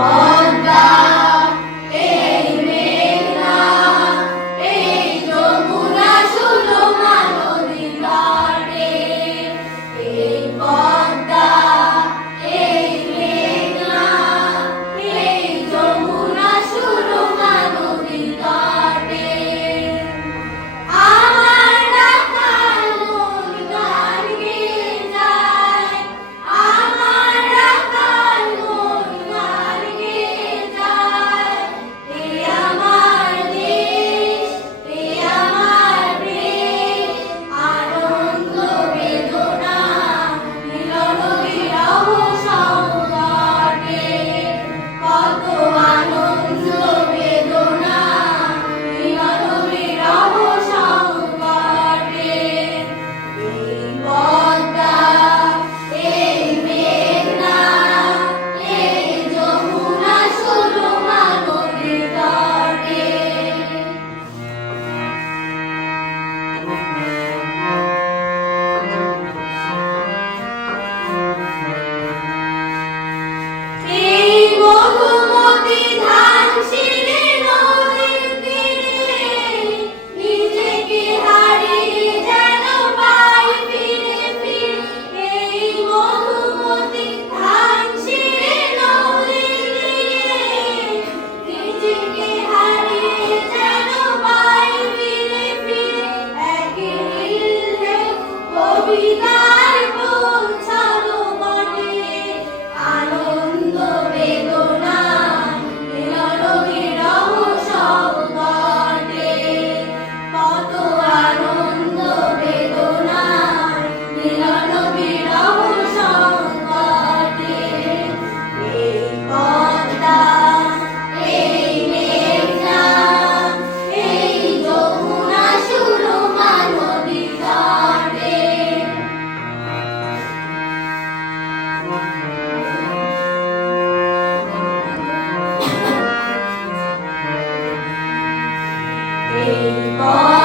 아~ Bye.